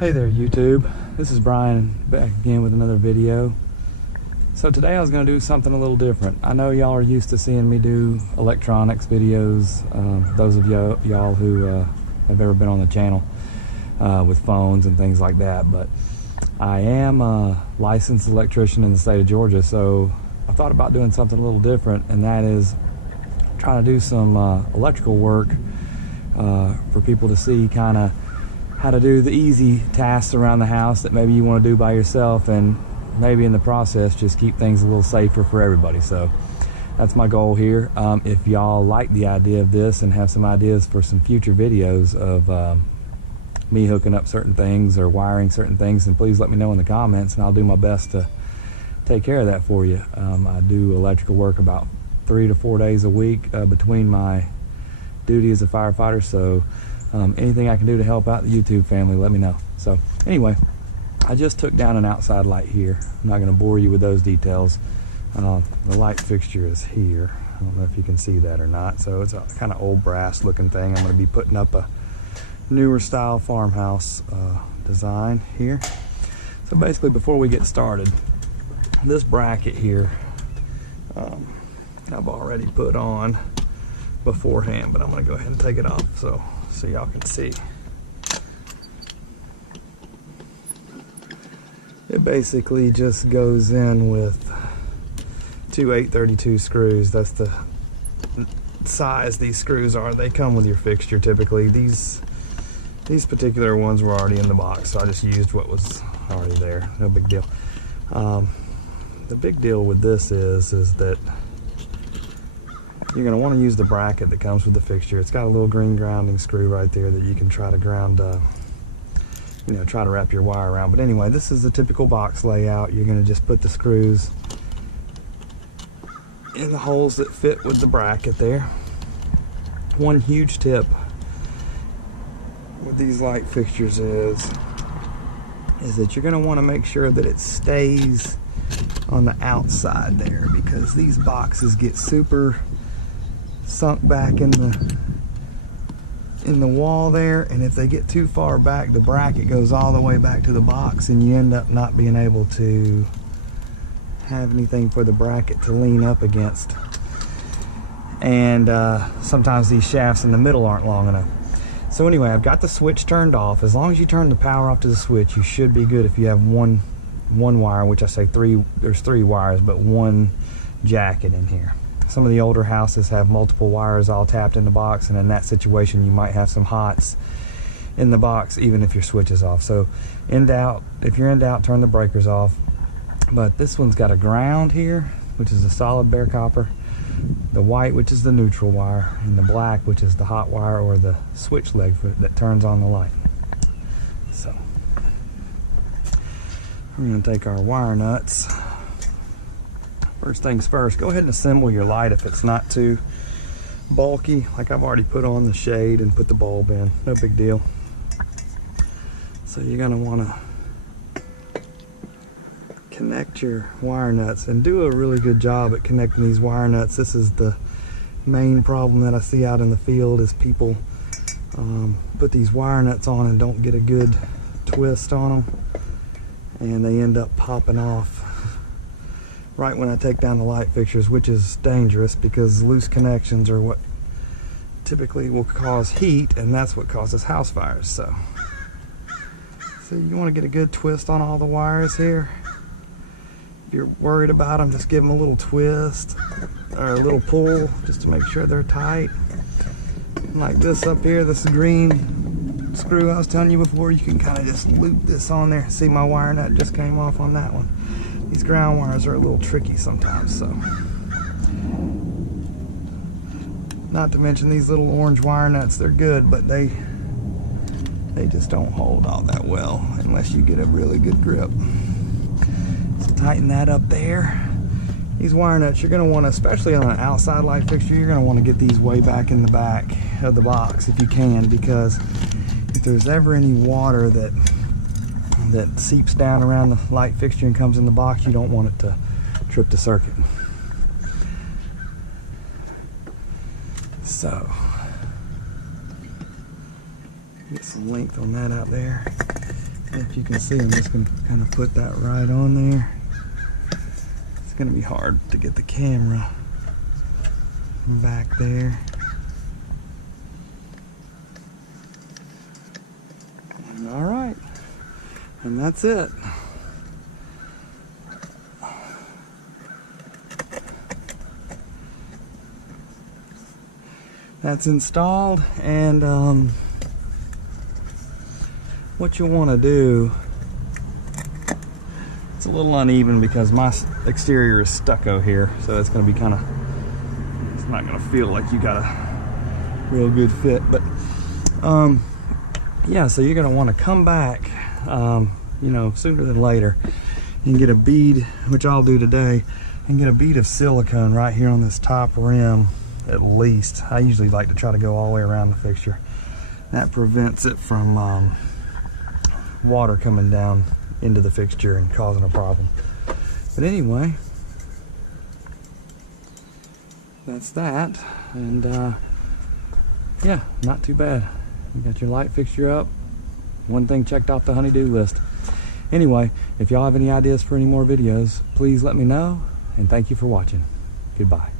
Hey there YouTube, this is Brian back again with another video. So today I was going to do something a little different. I know y'all are used to seeing me do electronics videos, those of y'all who have ever been on the channel with phones and things like that, but I am a licensed electrician in the state of Georgia, so I thought about doing something a little different, and that is trying to do some electrical work for people to see kind of how to do the easy tasks around the house that maybe you want to do by yourself, and maybe in the process just keep things a little safer for everybody. So that's my goal here. If y'all like the idea of this and have some ideas for some future videos of me hooking up certain things or wiring certain things, then please let me know in the comments and I'll do my best to take care of that for you. I do electrical work about 3 to 4 days a week between my duty as a firefighter, so anything I can do to help out the YouTube family, let me know. So anyway, I just took down an outside light here. I'm not going to bore you with those details. The light fixture is here. I don't know if you can see that or not. So it's a kind of old brass looking thing. I'm going to be putting up a newer style farmhouse design here. So basically, before we get started, this bracket here I've already put on beforehand, but I'm going to go ahead and take it off so y'all can see. It basically just goes in with 2 832 screws. That's the size these screws are. They come with your fixture typically. These particular ones were already in the box, so I just used what was already there. No big deal. The big deal with this is that you're going to want to use the bracket that comes with the fixture. It's got a little green grounding screw right there that you can try to ground, try to wrap your wire around. But anyway, this is the typical box layout. You're going to just put the screws in the holes that fit with the bracket there. One huge tip with these light fixtures is that you're going to want to make sure that it stays on the outside there, because these boxes get super sunk back in the wall there, and if they get too far back, the bracket goes all the way back to the box, and you end up not being able to have anything for the bracket to lean up against. And sometimes these shafts in the middle aren't long enough. So anyway, I've got the switch turned off. As long as you turn the power off to the switch, you should be good if you have one wire, which I say there's 3 wires, but 1 jacket in here. Some of the older houses have multiple wires all tapped in the box, and in that situation you might have some hots in the box even if your switch is off. So if you're in doubt, turn the breakers off. But this one's got a ground here, which is a solid bare copper, the white, which is the neutral wire, and the black, which is the hot wire or the switch leg that turns on the light. So we're going to take our wire nuts. First things first, go ahead and assemble your light if it's not too bulky. Like I've already put on the shade and put the bulb in, no big deal. So you're going to want to connect your wire nuts and do a really good job at connecting these wire nuts. This is the main problem that I see out in the field, is people put these wire nuts on and don't get a good twist on them, and they end up popping off right when I take down the light fixtures, which is dangerous because loose connections are what typically will cause heat, and that's what causes house fires. So you want to get a good twist on all the wires here. If you're worried about them, just give them a little twist or a little pull just to make sure they're tight. Like this up here, this green screw I was telling you before, you can kind of just loop this on there. See, my wire nut just came off on that one. These ground wires are a little tricky sometimes, so. Not to mention these little orange wire nuts, they're good, but they just don't hold all that well unless you get a really good grip. So tighten that up there. These wire nuts, you're going to want to, especially on an outside light fixture, you're going to want to get these way back in the back of the box if you can, because if there's ever any water that seeps down around the light fixture and comes in the box, you don't want it to trip the circuit. So get some length on that out there. If you can see, I'm just going to kind of put that right on there. It's going to be hard to get the camera back there. All right, and that's it. That's installed, and what you want to do, it's a little uneven because my exterior is stucco here, so it's going to be kind of, it's not going to feel like you got a real good fit, but yeah, so you're going to want to come back you know, sooner than later and get a bead, which I'll do today, and get a bead of silicone right here on this top rim. At least I usually like to try to go all the way around the fixture. That prevents it from water coming down into the fixture and causing a problem. But anyway, that's that, and yeah, not too bad. You got your light fixture up, one thing checked off the honey-do list. Anyway, if y'all have any ideas for any more videos, please let me know, and thank you for watching. Goodbye.